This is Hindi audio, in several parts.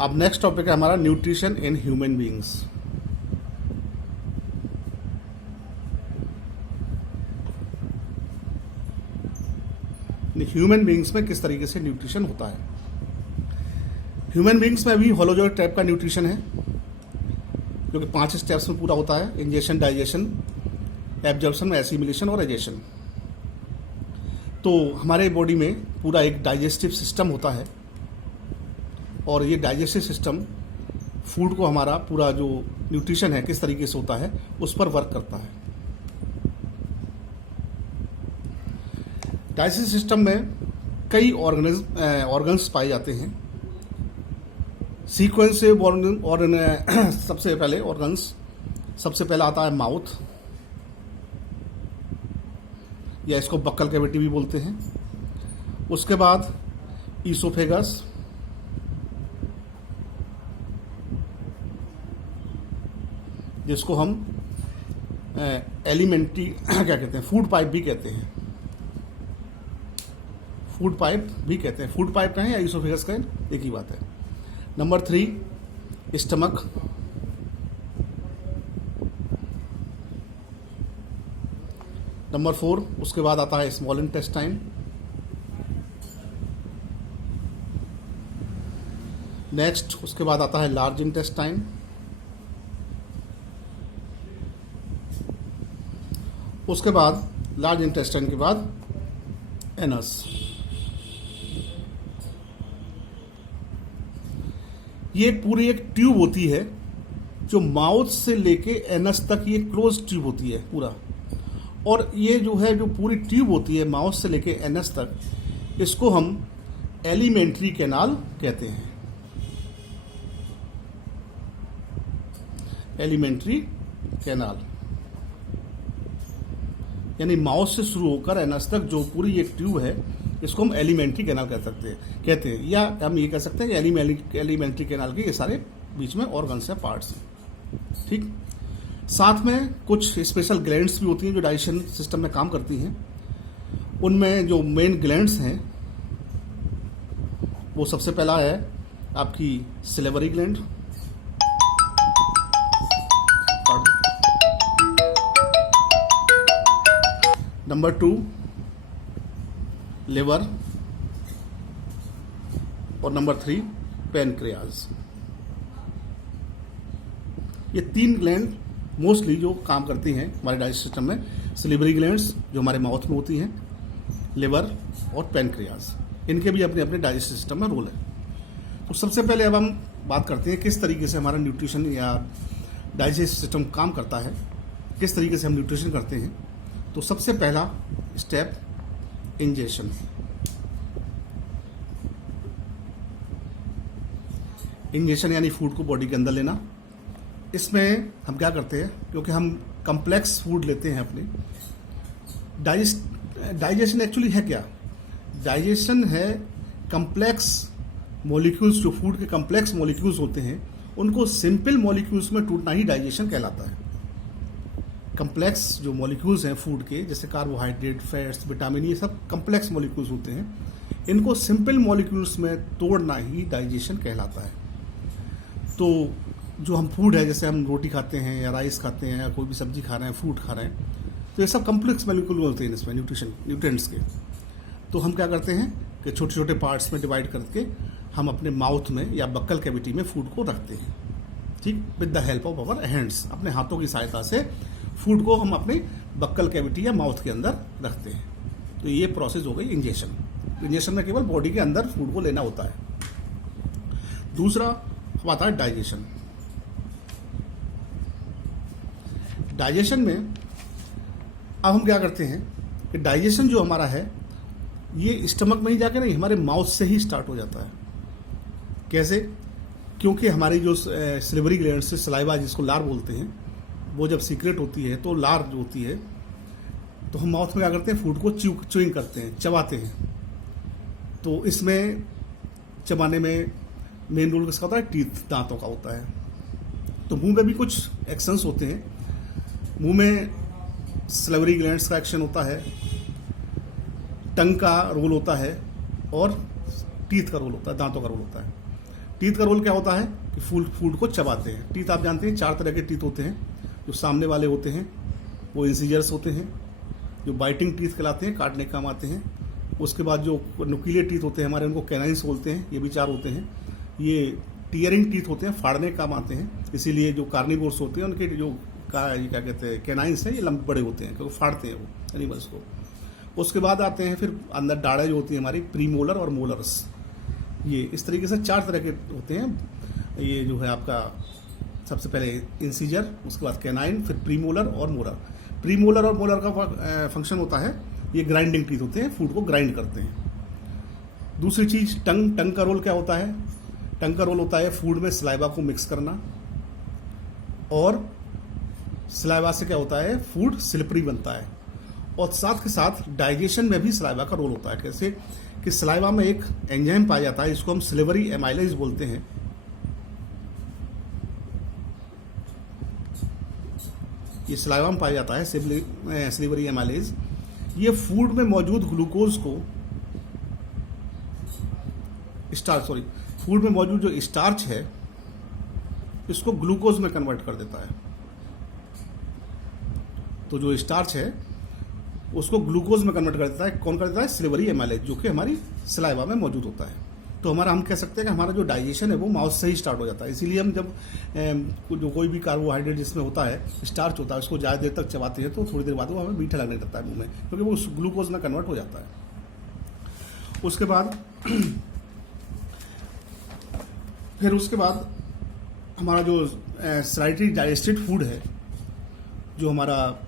अब नेक्स्ट टॉपिक है हमारा nutrition in human beings. Human beings में किस तरीके से न्यूट्रिशन होता है। ह्यूमन बीइंग्स में भी होलोजोइक टाइप का न्यूट्रिशन है जो कि 5 स्टेप्स में पूरा होता है: इंजेशन, डाइजेशन, एब्जॉर्प्शन, एसिमिलेशन और एजेशन। तो हमारे बॉडी में पूरा एक डाइजेस्टिव सिस्टम होता है और ये डाइजेस्टिव सिस्टम फूड को, हमारा पूरा जो न्यूट्रिशन है किस तरीके से होता है उस पर वर्क करता है। डाइजेस्टिव सिस्टम में कई ऑर्गन्स पाए जाते हैं। सीक्वेंस से सबसे पहले ऑर्गन्स, सबसे पहला आता है माउथ, या इसको बक्कल कैविटी भी बोलते हैं। उसके बाद ईसोफेगस, जिसको हम एलिमेंट्री क्या कहते हैं, फूड पाइप भी कहते हैं। फूड पाइप भी कहते हैं। फूड पाइप कहें या ईसोफेगस कहें, एक ही बात है। नंबर 3 स्टमक, नंबर 4 उसके बाद आता है स्मॉल इंटेस्टाइन, नेक्स्ट उसके बाद आता है लार्ज इंटेस्टाइन, उसके बाद लार्ज इंटेस्टाइन के बाद एनस। ये पूरी एक ट्यूब होती है जो माउथ से लेके एनस तक, ये क्लोज ट्यूब होती है पूरा। और ये जो है, जो पूरी ट्यूब होती है माउथ से लेके एनस तक, इसको हम एलिमेंट्री कैनाल कहते हैं। एलिमेंट्री कैनाल यानी माउथ से शुरू होकर एनस तक जो पूरी एक ट्यूब है, इसको हम एलिमेंट्री कैनाल कहते हैं, या हम ये कह सकते हैं कि एलिमेंट्री कैनाल के ये सारे बीच में ऑर्गन्स हैं, पार्ट्स हैं। ठीक, साथ में कुछ स्पेशल ग्लैंड्स भी होती हैं जो डाइजेशन सिस्टम में काम करती हैं। उनमें जो मेन ग्लैंड्स हैं वो सबसे पहला है आपकी सिलेवरी ग्लैंड, नंबर 2 लिवर, और नंबर 3 पैनक्रियाज। ये 3 ग्लैंड मोस्टली जो काम करती हैं हमारे डाइजेस्ट सिस्टम में। सिलेवरी ग्लैंड्स जो हमारे माउथ में होती हैं, लिवर और पैनक्रियाज, इनके भी अपने अपने डाइजेस्ट सिस्टम में रोल है। तो सबसे पहले अब हम बात करते हैं किस तरीके से हमारा न्यूट्रिशन या डाइजेस्ट सिस्टम काम करता है, किस तरीके से हम न्यूट्रिशन करते हैं। तो सबसे पहला स्टेप इंजेशन। इंजेशन यानी फूड को बॉडी के अंदर लेना। इसमें हम क्या करते हैं, क्योंकि हम कम्प्लेक्स फूड लेते हैं अपने, डाइजेशन एक्चुअली है क्या? डाइजेशन है कम्प्लेक्स मॉलिक्यूल्स, जो फूड के कम्प्लेक्स मॉलिक्यूल्स होते हैं उनको सिंपल मॉलिक्यूल्स में टूटना ही डाइजेशन कहलाता है। कम्प्लेक्स जो मॉलिक्यूल्स हैं फूड के, जैसे कार्बोहाइड्रेट, फैट्स, विटामिन, ये सब कम्प्लेक्स मॉलिक्यूल्स होते हैं, इनको सिंपल मॉलिक्यूल्स में तोड़ना ही डाइजेशन कहलाता है। तो जो हम फूड है, जैसे हम रोटी खाते हैं या राइस खाते हैं या कोई भी सब्जी खा रहे हैं, फ्रूट खा रहे हैं, तो ये सब कम्प्लेक्स मॉलिक्यूल होते हैं इसमें, न्यूट्रिएंट्स के। तो हम क्या करते हैं कि छोटे छोटे पार्ट्स में डिवाइड करके हम अपने माउथ में या बक्कल कैविटी में फूड को रखते हैं। ठीक, with the help of our hands, अपने हाथों की सहायता से फूड को हम अपने बक्कल कैविटी या माउथ के अंदर रखते हैं। तो ये प्रोसेस हो गई इंजेशन। इंजेशन में केवल बॉडी के अंदर फूड को लेना होता है। दूसरा आता है डाइजेशन। डाइजेशन में अब हम क्या करते हैं कि डाइजेशन जो हमारा है ये स्टमक में ही जाके नहीं, हमारे माउथ से ही स्टार्ट हो जाता है। कैसे? क्योंकि हमारी जो सिलिवरी ग्लैंड से सलाइवा, जिसको लार बोलते हैं, वो जब सीक्रेट होती है तो लार जो होती है, तो हम माउथ में क्या करते हैं, फूड को च्यूइंग करते हैं, चबाते हैं। तो इसमें चबाने में मेन रोल किसका होता है? टीथ, दांतों का होता है। तो मुंह में भी कुछ एक्शंस होते हैं। मुंह में सिलिवरी ग्लैंड्स का एक्शन होता है, टंग का रोल होता है और टीथ का रोल होता है, दांतों का रोल होता है। टीथ का रोल क्या होता है कि फूड को चबाते हैं। टीथ आप जानते हैं 4 तरह के टीथ होते हैं। जो सामने वाले होते हैं वो इंसीजर्स होते हैं, जो बाइटिंग टीथ कहलाते हैं, काटने के काम आते हैं। उसके बाद जो नुकीले टीथ होते हैं हमारे, उनको कैनाइन्स बोलते हैं, ये भी 4 होते हैं। ये टीयरिंग टीथ होते हैं, फाड़ने के काम आते हैं, इसीलिए जो कार्निवोर्स होते हैं उनके जो क्या कहते हैं कैनाइन्स हैं, ये लंबे बड़े होते हैं क्योंकि फाड़ते हैं वो एनिमल्स को। उसके बाद आते हैं फिर अंदर डाढ़े जो होती है हमारी, प्रीमोलर और मोलर्स। ये इस तरीके से 4 तरह के होते हैं। ये जो है आपका सबसे पहले इंसीजर, उसके बाद कैनाइन, फिर प्रीमोलर और मोलर। प्रीमोलर और मोलर का फंक्शन होता है, ये ग्राइंडिंग टीथ होते हैं, फूड को ग्राइंड करते हैं। दूसरी चीज टंग का रोल क्या होता है? टंग का रोल होता है फूड में सलाइवा को मिक्स करना, और सलाइवा से क्या होता है फूड स्लिपरी बनता है। और साथ के साथ डाइजेशन में भी सलाइवा का रोल होता है। कैसे कि सलाइवा में एक एंजाइम पाया जाता है, इसको हम सिलिवरी एमाइलेज बोलते हैं। ये सलाइवा में पाया जाता है सिलिवरी एमाइलेज। ये फूड में मौजूद ग्लूकोज को फूड में मौजूद जो स्टार्च है इसको ग्लूकोज में कन्वर्ट कर देता है। तो जो स्टार्च है उसको ग्लूकोज में कन्वर्ट कर देता है। कौन कर देता है? सिलिवरी एमाइलेज, जो कि हमारी सलाइवा में मौजूद होता है। तो हम कह सकते हैं कि हमारा जो डाइजेशन है वो माउथ से ही स्टार्ट हो जाता है। इसीलिए हम जब जो कोई भी कार्बोहाइड्रेट जिसमें होता है, स्टार्च होता है, उसको ज़्यादा देर तक चबाते हैं तो थोड़ी देर बाद वो हमें मीठा लगने लगता है मुंह में, क्योंकि वो ग्लूकोज में कन्वर्ट हो जाता है। उसके बाद हमारा जो स्लाइटली डाइजेस्टेड फूड है, जो हमारा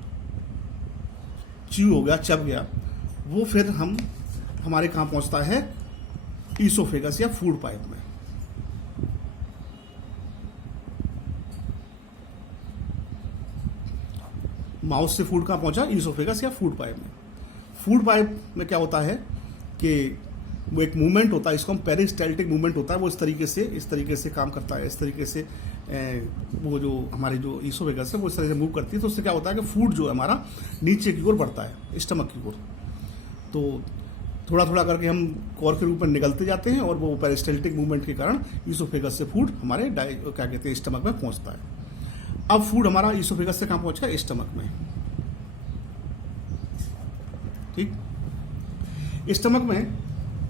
च्यू हो गया, चब गया, वो फिर हमारे कहाँ पहुंचता है? ईसोफेगस या फूड पाइप में। माउथ से फूड कहाँ पहुंचा? ईसोफेगस या फूड पाइप में। फूड पाइप में क्या होता है कि वो एक मूवमेंट होता है, इसको हम पेरिस्टाल्टिक मूवमेंट होता है, वो इस तरीके से काम करता है। इस तरीके से वो जो हमारी जो ईसोफेगस है वो इस तरह से मूव करती है। तो उससे क्या होता है कि फूड जो है हमारा नीचे की ओर बढ़ता है, स्टमक की ओर। तो थोड़ा थोड़ा करके हम कोर के रूप में निकलते जाते हैं, और वो पेरिस्टाल्टिक मूवमेंट के कारण ईसोफेगस से फूड हमारे क्या कहते हैं स्टमक में पहुंचता है। अब फूड हमारा ईसोफेगस से कहाँ पहुंचेगा? स्टमक में। ठीक। स्टमक में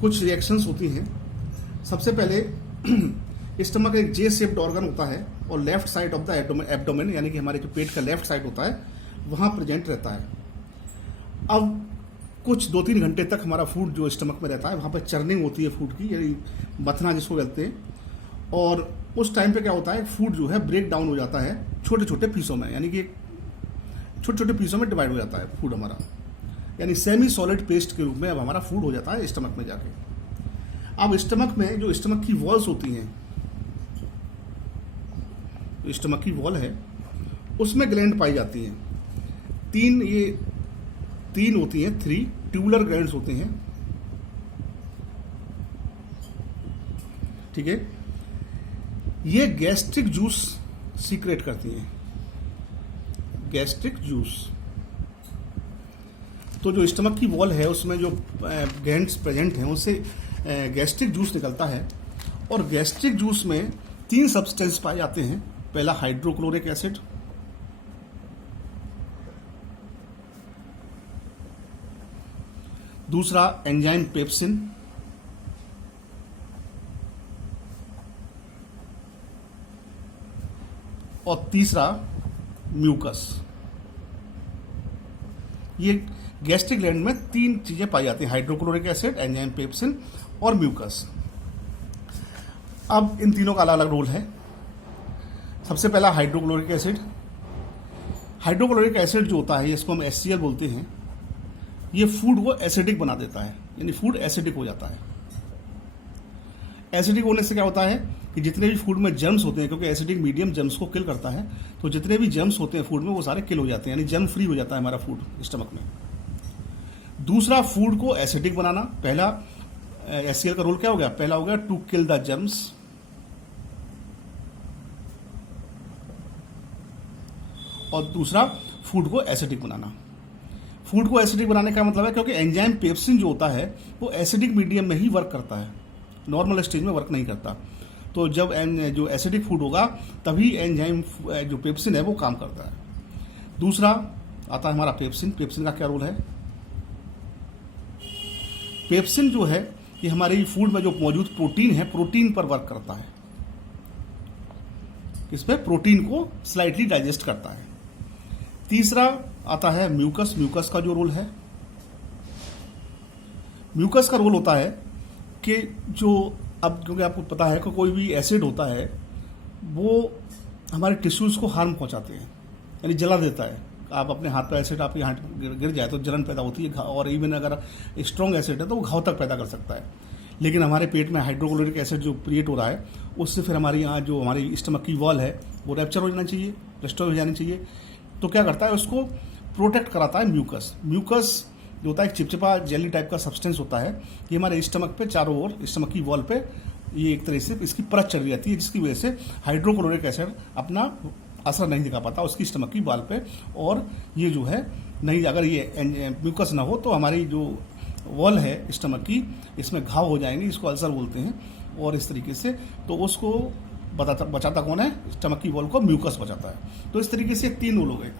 कुछ रिएक्शंस होती हैं। सबसे पहले स्टमक एक जे शेप्ड ऑर्गन होता है, और left side of the abdomen, यानी कि हमारे जो पेट का लेफ्ट साइड होता है, वहां प्रेजेंट रहता है। अब कुछ 2-3 घंटे तक हमारा फूड जो स्टमक में रहता है, वहां पर चर्निंग होती है फूड की, यानी मथना जिसको कहते हैं। और उस टाइम पे क्या होता है, फूड जो है ब्रेक डाउन हो जाता है छोटे छोटे पीसों में, यानी कि छोटे छोटे पीसों में डिवाइड हो जाता है फूड हमारा, यानी सेमी सॉलिड पेस्ट के रूप में अब हमारा फूड हो जाता है स्टमक में जाके। अब स्टमक में जो स्टमक की वॉल्स होती हैं, जो स्टमक की वॉल है उसमें ग्लैंड पाई जाती हैं। तीन होती हैं, 3 ट्यूबुलर ग्लैंड्स होते हैं। ठीक है। ये गैस्ट्रिक जूस सीक्रेट करती हैं, गैस्ट्रिक जूस। तो जो स्टमक की वॉल है उसमें जो ग्लैंड्स प्रेजेंट हैं उससे गैस्ट्रिक जूस निकलता है, और गैस्ट्रिक जूस में 3 सब्सटेंस पाए जाते हैं। पहला हाइड्रोक्लोरिक एसिड, दूसरा एंजाइम पेप्सिन, और तीसरा म्यूकस। ये गैस्ट्रिक ग्लैंड में 3 चीजें पाई जाती हैं, हाइड्रोक्लोरिक एसिड, एंजाइम पेप्सिन और म्यूकस। अब इन तीनों का अलग अलग रोल है। सबसे पहला हाइड्रोक्लोरिक एसिड। हाइड्रोक्लोरिक एसिड जो होता है, इसको हम HCl बोलते हैं, ये फूड को एसिडिक बना देता है, यानी फूड एसिडिक हो जाता है। एसिडिक होने से क्या होता है कि जितने भी फूड में जर्म्स होते हैं, क्योंकि एसिडिक मीडियम जर्म्स को किल करता है, तो जितने भी जर्म्स होते हैं फूड में वो सारे किल हो जाते हैं, यानी जर्म फ्री हो जाता है हमारा फूड स्टमक में। दूसरा, फूड को एसिडिक बनाना। पहला HCl का रोल क्या हो गया? पहला हो गया टू किल द जर्म्स, और दूसरा फूड को एसिडिक बनाना। फूड को एसिडिक बनाने का मतलब है क्योंकि एंजाइम पेप्सिन जो होता है वो एसिडिक मीडियम में ही वर्क करता है, नॉर्मल स्टेज में वर्क नहीं करता। तो जब जो एसिडिक फूड होगा तभी एंजाइम जो पेप्सिन है वो काम करता है। दूसरा आता है हमारा पेप्सिन। पेप्सिन का क्या रोल है? पेप्सिन जो है ये हमारे फूड में जो मौजूद प्रोटीन है, प्रोटीन पर वर्क करता है, इस पे प्रोटीन को स्लाइटली डाइजेस्ट करता है। तीसरा आता है म्यूकस। म्यूकस का जो रोल है, म्यूकस का रोल होता है कि जो अब क्योंकि आपको पता है कि कोई भी एसिड होता है वो हमारे टिश्यूज को हार्म पहुंचाते हैं, यानी जला देता है। आप अपने हाथ पर एसिड आपके हाथ गिर जाए तो जलन पैदा होती है, और इवन अगर स्ट्रॉन्ग एसिड है तो वो घाव तक पैदा कर सकता है। लेकिन हमारे पेट में हाइड्रोक्लोरिक एसिड जो क्रिएट हो रहा है उससे फिर हमारी यहाँ जो हमारी स्टमक की वॉल है वो रैप्चर हो जाना चाहिए, रेस्टोर हो जानी चाहिए। तो क्या करता है, उसको प्रोटेक्ट कराता है म्यूकस। म्यूकस जो होता है एक चिपचिपा जेली टाइप का सब्सटेंस होता है, ये हमारे स्टमक पे चारों ओर स्टमक की वॉल पे ये एक तरह से इसकी परत चढ़ जाती है, जिसकी वजह से हाइड्रोक्लोरिक एसिड अपना असर नहीं दिखा पाता उसकी स्टमक की वॉल पे, और ये जो है नहीं, अगर ये म्यूकस ना हो तो हमारी जो वॉल है स्टमक की इसमें घाव हो जाएंगे, इसको अल्सर बोलते हैं। और इस तरीके से तो उसको बचाता कौन है? स्टमक की वॉल को म्यूकस बचाता है। तो इस तरीके से 3 रोल हो गए,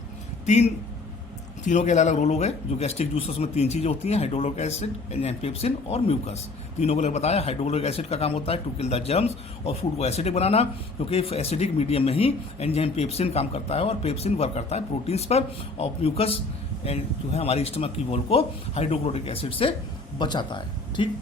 तीनों के अलग अलग रोल हो गए। जो गैस्ट्रिक जूसेस में 3 चीजें होती हैं, हाइड्रोक्लोरिक एसिड, एंजाइम पेप्सिन और म्यूकस। तीनों को बताया। हाइड्रोक्लोरिक एसिड का काम होता है टू किल द जर्म्स और फूड को एसिडिक बनाना, क्योंकि एसिडिक मीडियम में ही एंजाइम पेप्सिन काम करता है, और पेप्सिन वर्क करता है प्रोटीन्स पर, और म्यूकस जो है हमारी स्टमक की वॉल को हाइड्रोक्लोरिक एसिड से बचाता है। ठीक।